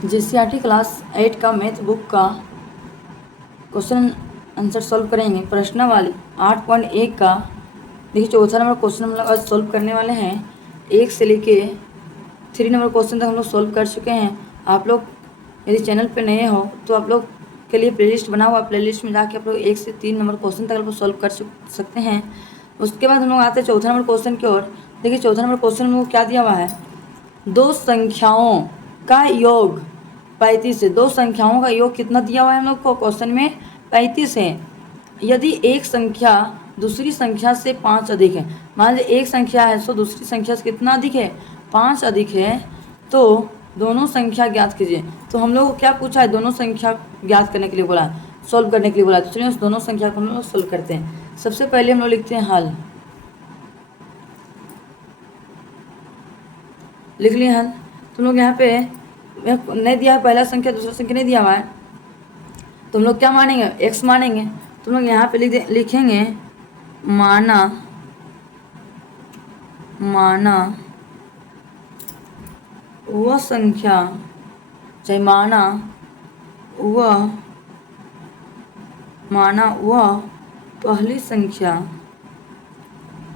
जीसीईआरटी class 8 का math book का question answer solve करेंगे। प्रश्नावली 8.1 का देखिए चौथा नंबर क्वेश्चन हम लोग आज सॉल्व करने वाले हैं। 1 से लेके 3 नंबर क्वेश्चन तक हम लोग सॉल्व कर चुके हैं। आप लोग यदि चैनल पे नए हो तो आप लोग के लिए प्लेलिस्ट बना हुआ, प्लेलिस्ट में जाके आप लोग 1 से 3 नंबर क्वेश्चन तक आप लोग सॉल्व कर सकते हैं। उसके बाद हम लोग आते हैं चौथा नंबर क्वेश्चन की ओर। देखिए चौथा नंबर क्वेश्चन हम लोग क्या दिया हुआ है, दो संख्याओं का योग 35 है। दो संख्याओं का योग कितना दिया हुआ है हम लोग को क्वेश्चन में, 35 है। यदि एक संख्या दूसरी संख्या से 5 अधिक है, मान लीजिए एक संख्या है तो दूसरी संख्या से कितना अधिक है, 5 अधिक है, तो दोनों संख्या ज्ञात कीजिए। तो हम लोग को क्या पूछा है, दोनों संख्या ज्ञात करने के लिए बोला है, सॉल्व करने के लिए बोला है। तो चलिए उस दोनों संख्या को हम लोग सॉल्व करते हैं। सबसे पहले हम लोग लिखते हैं हल, लिख लिए हल। तुम लोग यहाँ पे नहीं दिया है पहला संख्या दूसरा संख्या नहीं दिया हुआ है, तुम लोग क्या मानेंगे, x मानेंगे। तुम लोग यहाँ पे लिखेंगे माना वह संख्या, चाहे माना वह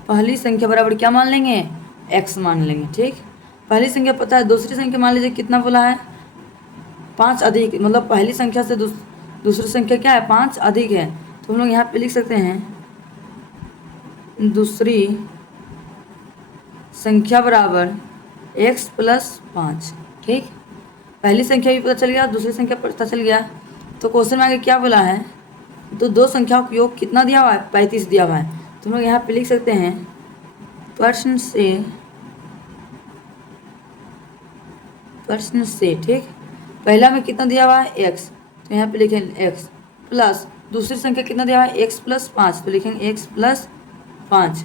पहली संख्या बराबर क्या मान लेंगे, x मान लेंगे। ठीक, पहली संख्या पता है, दूसरी संख्या मान लीजिए कितना बोला है, 5 अधिक, मतलब पहली संख्या से दूसरी संख्या क्या है, 5 अधिक है। तो हम लोग यहाँ पे लिख सकते हैं दूसरी संख्या बराबर x + 5। ठीक, पहली संख्या भी पता चल गया, दूसरी संख्या पता चल गया। तो क्वेश्चन में आगे क्या बोला है, तो दो संख्याओं का योग कितना दिया हुआ है, 35 दिया हुआ है। तो हम लोग यहाँ पे लिख सकते हैं प्रश्न से। ठीक, पहला में कितना दिया हुआ है, x, तो यहाँ पे लिखेंगे x प्लस दूसरी संख्या कितना दिया हुआ है, x + 5, तो लिखेंगे x + 5।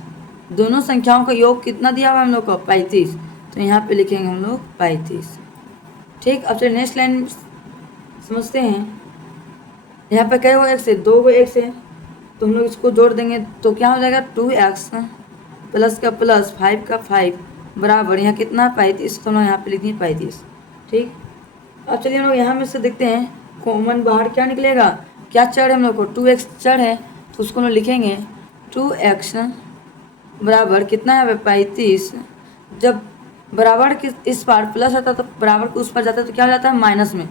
दोनों संख्याओं का योग कितना दिया हुआ है हम लोग को, 35, तो यहाँ पे लिखेंगे हम लोग 35। ठीक, अब चलिए नेक्स्ट लाइन समझते हैं। यहाँ पे क्या हुआ, x है, 2 को x है, तो हम लोग इसको जोड़ देंगे तो क्या हो जाएगा, 2x प्लस का प्लस 5 का 5 बराबर यहाँ कितना, 35। तो हम लोग यहाँ पे लिख देंगे 35। ठीक, अब चलिए हम लोग यहाँ में से देखते हैं कॉमन बाहर क्या निकलेगा, क्या चढ़ है हम लोग को, 2x चढ़ है, तो उसको हम लोग लिखेंगे 2x बराबर कितना है, 35। जब बराबर के इस पार प्लस आता है तो बराबर के उस पर जाता है तो क्या हो जाता है, माइनस में।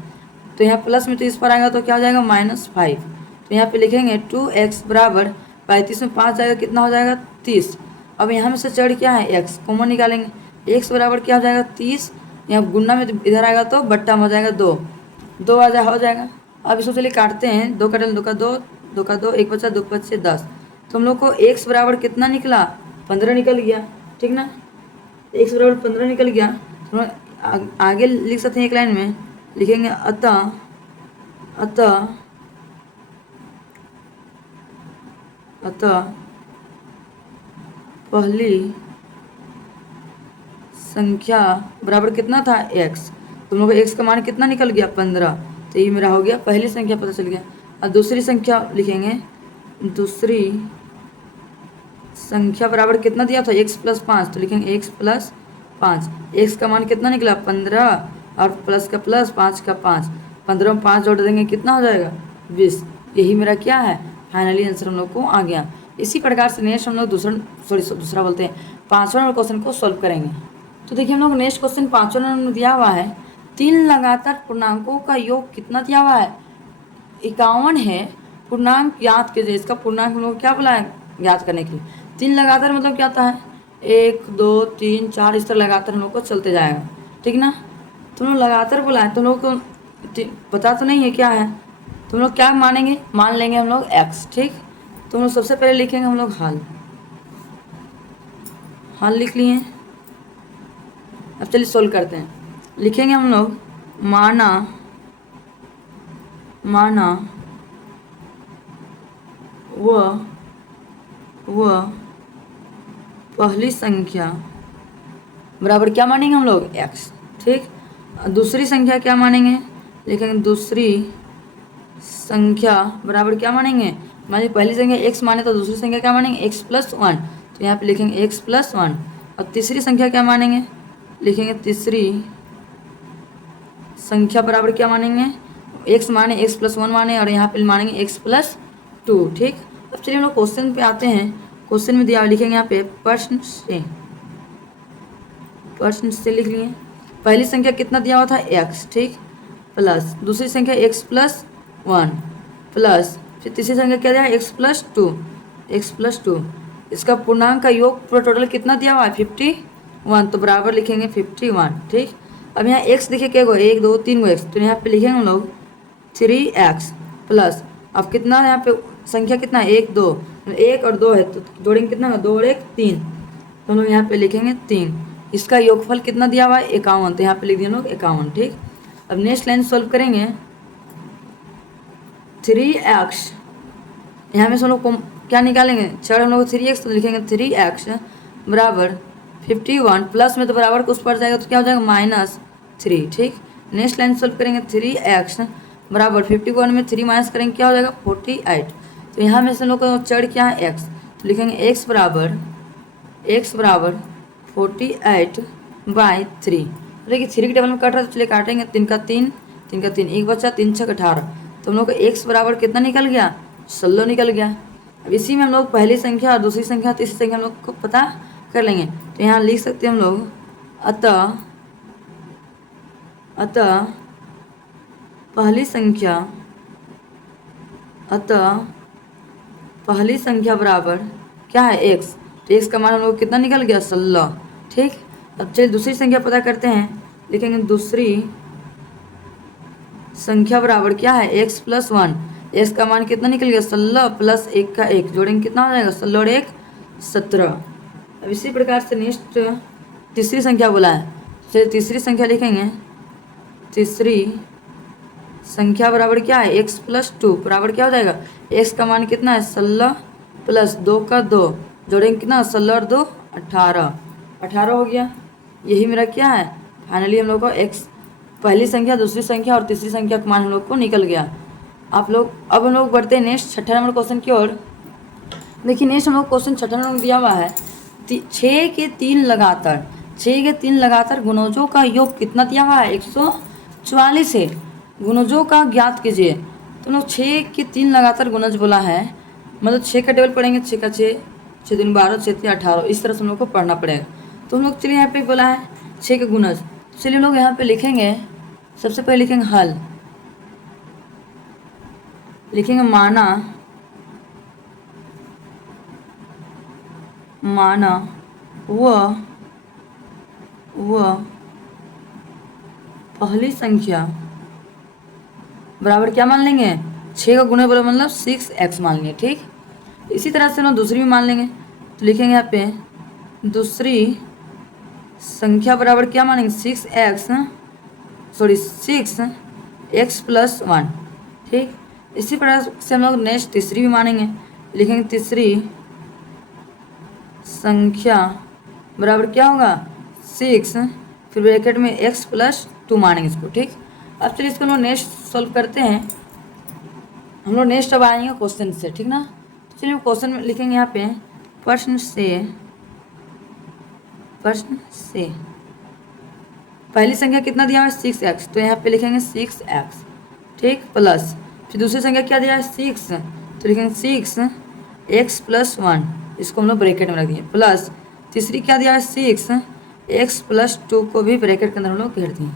तो यहाँ प्लस में तो इस पर आएगा तो क्या हो जाएगा, -5। तो यहाँ पे लिखेंगे 2x बराबर 35 में 5 जाएगा, कितना हो जाएगा, 30। अब यहाँ में से चढ़ क्या है, x, कॉमन निकालेंगे, x बराबर क्या हो जाएगा, 30। यहाँ गुना में तो इधर आएगा तो बट्टा में हो जाएगा 2 हो जाएगा। अब इसको चलिए काटते हैं, 2 कटल 2 का 2, 2 का 2, 1 बचा, 2 बचे 10। तो हम लोग को x बराबर कितना निकला, 15 निकल गया। ठीक ना, x बराबर 15 निकल गया। तो हम आगे लिख सकते हैं, एक लाइन में लिखेंगे अतः पहली संख्या बराबर कितना था, x। तुम लोग को x का मान कितना निकल गया, 15। तो ये मेरा हो गया पहली संख्या, पता चल गया। और दूसरी संख्या लिखेंगे, दूसरी संख्या बराबर कितना दिया था, x + 5, तो लिखेंगे x + 5। x का मान कितना निकला, 15, और प्लस का प्लस 5 का 5, 15 में 5 जोड़ देंगे कितना हो जाएगा, 20। यही मेरा क्या है, फाइनली आंसर हम लोग को आ गया। इसी प्रकार से नेक्स्ट हम लोग दूसरा बोलते हैं 5वां नंबर क्वेश्चन को सॉल्व करेंगे। तो देखिए हम लोग नेक्स्ट क्वेश्चन 5वां नंबर में दिया हुआ है, 3 लगातार पूर्णांकों का योग कितना दिया हुआ है, 51 है। पूर्णांक ज्ञात कीजिए। इसका पूर्णांक हम लोग क्या बोला है, ज्ञात करने के लिए 3 लगातार मतलब क्या होता है, 1 2 3 4 इस तरह लगातार हम लोग को चलते जाएगा। ठीक ना, तुम लोग लगातार बोला है, तुम लोग को पता तो नहीं है क्या है, तुम लोग क्या मानेंगे, मान लेंगे हम लोग x। ठीक, तुम लोग सबसे पहले लिखेंगे हम लोग हल लिख लिए। अब चलिए सोल्व करते हैं। लिखेंगे हम लोग माना वह पहली संख्या बराबर क्या मानेंगे हम लोग, x। ठीक, दूसरी संख्या क्या मानेंगे, लिखेंगे दूसरी संख्या बराबर क्या मानेंगे, मान लीजिए पहली संख्या x माने तो दूसरी संख्या क्या मानेंगे, x + 1, तो यहाँ पे लिखेंगे x + 1। और तीसरी संख्या क्या मानेंगे, लिखेंगे तीसरी संख्या बराबर क्या मानेंगे, x माने x+1 माने, और यहाँ पे मानेंगे x+2। ठीक, अब चलिए हम लोग क्वेश्चन पे आते हैं। क्वेश्चन में दिया लिखेंगे यहाँ पे प्रश्न से लिख लिए। पहली संख्या कितना दिया हुआ था x, ठीक, प्लस दूसरी संख्या x+1 प्लस फिर तीसरी संख्या क्या दिया x+2। इसका पूर्णांक का योग पूरा टोटल कितना दिया हुआ है 51, तो बराबर लिखेंगे 51। ठीक, अब यहाँ x देखिए क्या होगा 1 2 3 x, तो यहाँ पे लिखेंगे हम लोग 3x प्लस, अब कितना है यहाँ पे संख्या कितना है 1 2, 1 और 2 है तो जोड़ेंगे कितना है 2 और 1 3, तो हम लोग यहाँ पे लिखेंगे 3। इसका योगफल कितना दिया हुआ है 51, तो यहाँ पे लिख दिए हम लोग 51। ठीक, अब नेक्स्ट लाइन सॉल्व करेंगे 3x, यहाँ में से हम लोग क्या निकालेंगे चढ़ हम लोग 3x, तो लिखेंगे 3x बराबर 51 प्लस में तो बराबर कुछ पड़ जाएगा तो क्या हो जाएगा -3। ठीक, नेक्स्ट लाइन सॉल्व करेंगे 3x बराबर 51 में 3 माइनस करेंगे क्या हो जाएगा 48, तो यहाँ में से हम लोग को चढ़ क्या है x, तो लिखेंगे x बराबर 48/3। देखिए 3 के टेबल में कट रहा है तो चलिए काटेंगे, 3 का 3 1 बचा, 3 6 18, तो हम लोग का x बराबर कितना निकल गया 16 निकल गया। अब इसी में हम लोग पहली संख्या और दूसरी संख्या तीसरी संख्या हम लोग को पता कर लेंगे, तो यहाँ लिख सकते हैं हम लोग अतः पहली संख्या बराबर क्या है x, तो x का मान हम लोग कितना निकल गया 16। ठीक, अब चलिए दूसरी संख्या पता करते हैं, लिखेंगे दूसरी संख्या बराबर क्या है x+1, x का मान कितना निकल गया 16 प्लस 1 का 1, जोड़ेंगे कितना हो जाएगा 16 और 1 17। अब इसी प्रकार से नेक्स्ट तीसरी संख्या बोला है, चलिए तीसरी संख्या लिखेंगे, तीसरी संख्या बराबर क्या है x+2 बराबर क्या हो जाएगा, x का मान कितना है 16 प्लस 2 का 2, जोड़ेंगे कितना 16 और 2 18 हो गया। यही मेरा क्या है फाइनली हम लोग को x पहली संख्या दूसरी संख्या और तीसरी संख्या का मान हम लोग को निकल गया। आप लोग अब हम लोग बढ़ते हैं नेक्स्ट छठा नंबर क्वेश्चन की ओर। देखिए नेक्स्ट हम लोग क्वेश्चन छठा नंबर दिया हुआ है 6 के 3 लगातार गुणजों का योग कितना दिया हुआ है 144 है। गुणजों का ज्ञात कीजिए, तो लोग 6 के 3 लगातार गुणज बोला है, मतलब 6 का टेबल पढ़ेंगे, 6 का 6 6 3 12 6 3 18, इस तरह से हम लोग को पढ़ना पड़ेगा। तो हम लोग चलिए यहाँ पे बोला है 6 के गुणज, चलिए हम लोग यहाँ पे लिखेंगे, सबसे पहले लिखेंगे हल, लिखेंगे माना वह पहली संख्या बराबर क्या मान लेंगे 6 का गुणा बराबर मतलब 6x मान लेंगे। ठीक, इसी तरह से हम दूसरी भी मान लेंगे, तो लिखेंगे यहाँ पे दूसरी संख्या बराबर क्या मानेंगे 6x + 1। ठीक, इसी प्रकार से हम लोग नेक्स्ट तीसरी भी मानेंगे, लिखेंगे तीसरी संख्या बराबर क्या होगा 6 फिर ब्रैकेट में x+2 मानेंगे इसको। ठीक, अब चलिए इसको हम लोग नेक्स्ट सॉल्व करते हैं, हम लोग नेक्स्ट अब आएंगे क्वेश्चन से। ठीक ना, तो चलिए क्वेश्चन में लिखेंगे यहाँ पे प्रश्न से पहली संख्या कितना दिया है 6x, तो यहाँ पे लिखेंगे 6x। ठीक, प्लस फिर दूसरी संख्या क्या दिया है 6, तो लिखेंगे 6x+1, इसको हम लोग ब्रैकेट में रख दिए, प्लस तीसरी क्या दिया है 6x+2 को भी ब्रैकेट के अंदर हम लोग घेर दिए।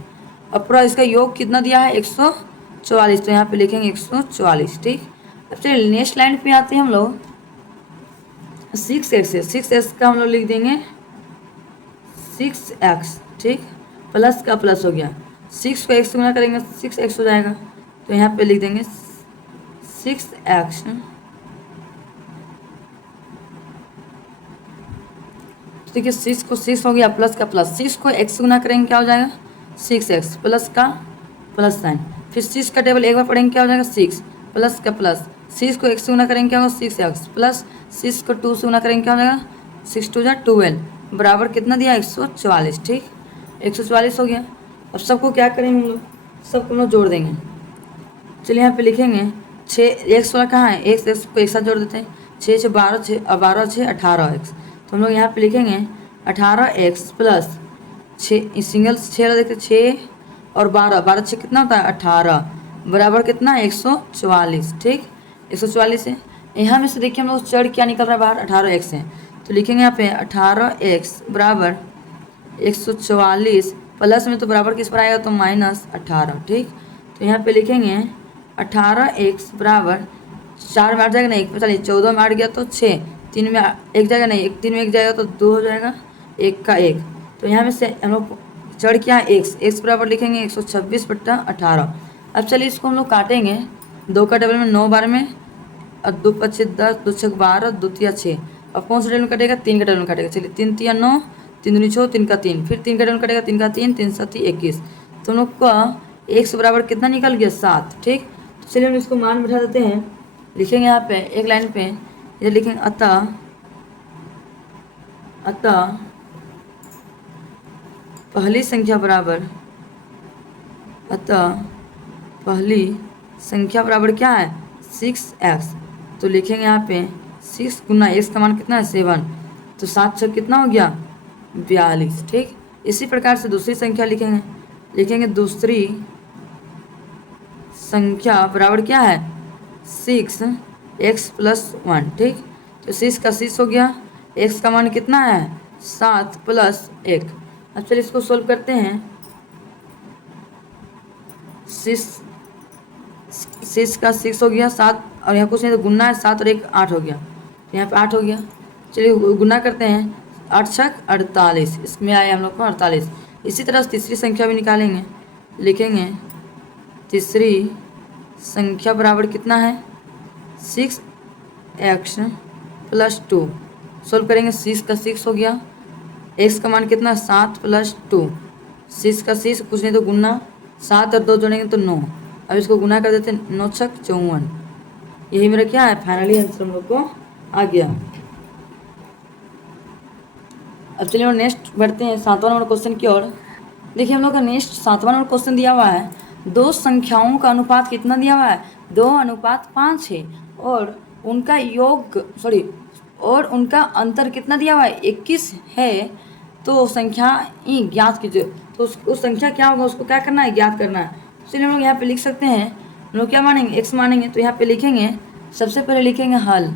अब पूरा इसका योग कितना दिया है 144, तो यहाँ पे लिखेंगे 144। ठीक, अब चलिए नेक्स्ट लाइन पे आते हैं हम लोग 6x है, 6x का हम लोग लिख देंगे 6x। ठीक, प्लस का प्लस हो गया, 6 को x से गुना करेंगे 6x हो जाएगा, तो यहाँ पे लिख देंगे 6x। देखिए 6 को 6 हो गया, प्लस का प्लस, 6 को x से गुना करेंगे क्या हो जाएगा 6x, प्लस का प्लस साइन, फिर 6 का टेबल एक बार पढ़ेंगे क्या हो जाएगा 6 प्लस का प्लस, 6 को x से गुना करेंगे क्या होगा 6x, प्लस 6 को 2 से गुना करेंगे क्या हो जाएगा 6 2 12 बराबर कितना दिया 144। ठीक, 144 हो गया। अब सबको क्या करेंगे हम लोग, सबको हम लोग जोड़ देंगे। चलिए यहाँ पे लिखेंगे 6 x वाला कहाँ है, x को एक साथ जोड़ देते हैं, 6 6 12 6 12 6 18x, तो हम लोग यहाँ पे लिखेंगे 18x प्लस 6 सिंगल 6 देखते 6 और 12, 12 6 कितना होता है 18, बराबर कितना 144, ठीक 144 है। यहाँ में से देखिए हम लोग चर क्या निकल रहा है बाहर 18x है, तो लिखेंगे यहाँ पे 18x बराबर 144 प्लस में तो बराबर किस पर आएगा तो -18, ठीक। तो यहाँ पे लिखेंगे 18x बराबर 4 में 8 जाएगा नहीं, 1 पे चलिए 14 में 8 गया तो 6, 3 में 1 जाएगा नहीं, 3 में 1 जाएगा तो 2 हो जाएगा, 1 का 1। तो यहाँ में से हम लोग चढ़ क्या है x बराबर लिखेंगे 126/18। अब चलिए इसको हम लोग काटेंगे, 2 का टेबल में 9 बार में, और 2 5 10, 2 6 12, 2 3 6। अब कौन सा टेबल में कटेगा 3 का टेबल में कटेगा, चलिए 3 3 9, 3 दूनी 6, 3 का 3, फिर 3 का टेबल में कटेगा 3 का 3, 3 7 21। तो हम लोग का x बराबर कितना निकल गया 7, ठीक। तो चलिए हम इसको मान बैठा देते हैं, लिखेंगे यहाँ पे एक लाइन पे ये लिखेंगे अतः पहली संख्या बराबर, अतः पहली संख्या बराबर क्या है 6x। तो लिखेंगे यहाँ पे 6 गुना x का मान कितना है 7, तो 7 6 कितना हो गया 42, ठीक। इसी प्रकार से दूसरी संख्या लिखेंगे दूसरी संख्या बराबर क्या है 6x + 1, ठीक। तो 6 का 6 हो गया, x का मान कितना है 7 + 1। अब चलिए इसको सोल्व करते हैं, 6 का 6 हो गया 7, और यहाँ कुछ नहीं तो गुना है 7 और 1 8 हो गया, तो यहाँ पे 8 हो गया। चलिए गुना करते हैं, 8 6 48, इसमें आए हम लोग को 48। इसी तरह तीसरी संख्या भी निकालेंगे, लिखेंगे तीसरी संख्या बराबर कितना है 6x + 2। सोल्व करेंगे, 6 का 6 हो गया, x का मान कितना 7 + 2, 6 का 6 कुछ नहीं तो गुना, 7 और 2 जोड़ेंगे तो 9। अब इसको गुना कर देते हैं, 9 6 54। यही मेरा क्या है फाइनली आंसर हम लोग को आ गया। अब चलिए और नेक्स्ट बढ़ते हैं 7वां नंबर क्वेश्चन की ओर। देखिए हम लोग का नेक्स्ट 7वां नंबर क्वेश्चन दिया हुआ है, दो संख्याओं का अनुपात कितना दिया हुआ है 2:5 है, और उनका और उनका अंतर कितना दिया हुआ है 21 है। तो संख्या ज्ञात कीजिए। तो उस संख्या क्या होगा उसको क्या करना है ज्ञात करना है। चलिए हम लोग यहाँ पे लिख सकते हैं, हम लोग क्या मानेंगे x मानेंगे, तो यहाँ पे लिखेंगे सबसे पहले लिखेंगे हल,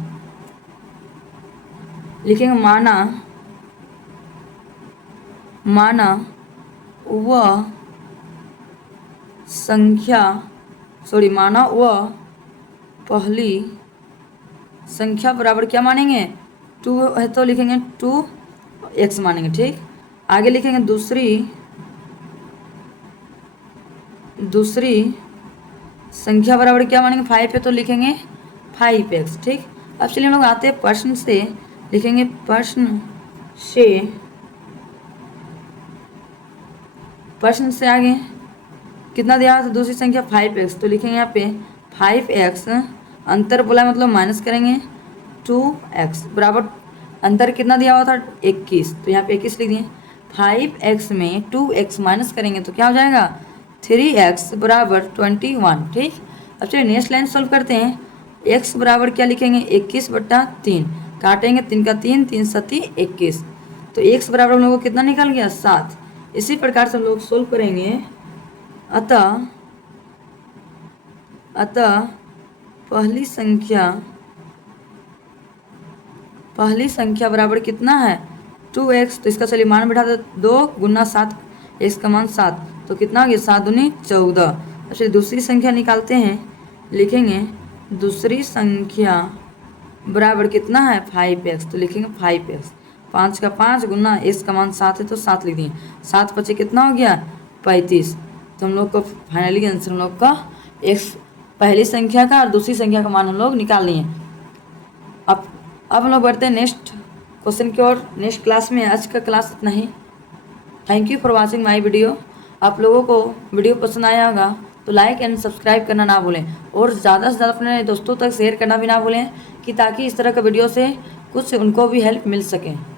लिखेंगे माना वह पहली संख्या बराबर क्या मानेंगे 2 है, तो लिखेंगे 2x मानेंगे, ठीक। आगे लिखेंगे दूसरी संख्या बराबर क्या मानेंगे 5 है, तो लिखेंगे 5x, ठीक। अब चलिए हम लोग आते हैं प्रश्न से, लिखेंगे प्रश्न से आगे कितना दिया था दूसरी संख्या 5x, तो लिखेंगे यहाँ पे 5x, अंतर बोला मतलब माइनस करेंगे 2x बराबर, अंतर कितना दिया हुआ था 21, तो यहाँ पे 21 लिख दिए। 5x में 2x माइनस करेंगे तो क्या हो जाएगा 3x बराबर 21, ठीक। अब चलिए नेक्स्ट लाइन सॉल्व करते हैं, x बराबर क्या लिखेंगे 21/3, काटेंगे 3 का 3, 3 7 21, तो x बराबर हम लोग को कितना निकल गया 7। इसी प्रकार से हम लोग सोल्व करेंगे, अतः पहली संख्या बराबर कितना है 2x, तो इसका चलिए मान बैठा दे 2 गुना 7, x का मान 7, तो कितना हो गया 7 दूनी 14। अच्छा दूसरी संख्या निकालते हैं, लिखेंगे दूसरी संख्या बराबर कितना है 5x, तो लिखेंगे 5x, 5 का 5 गुना x का मान 7 है तो 7 लिख दिए, 7 5 कितना हो गया 35। तो हम लोग को फाइनली आंसर हम लोग का x पहली संख्या का और दूसरी संख्या का मान हम लोग निकाल लिए। अब हम लोग बढ़ते हैं नेक्स्ट क्वेश्चन की ओर। नेक्स्ट क्लास में आज का क्लास इतना ही। Thank you for watching my video. आप लोगों को वीडियो पसंद आया होगा तो लाइक एंड सब्सक्राइब करना ना भूलें, और ज़्यादा से ज़्यादा अपने दोस्तों तक शेयर करना भी ना भूलें, कि ताकि इस तरह का वीडियो से कुछ उनको भी हेल्प मिल सके।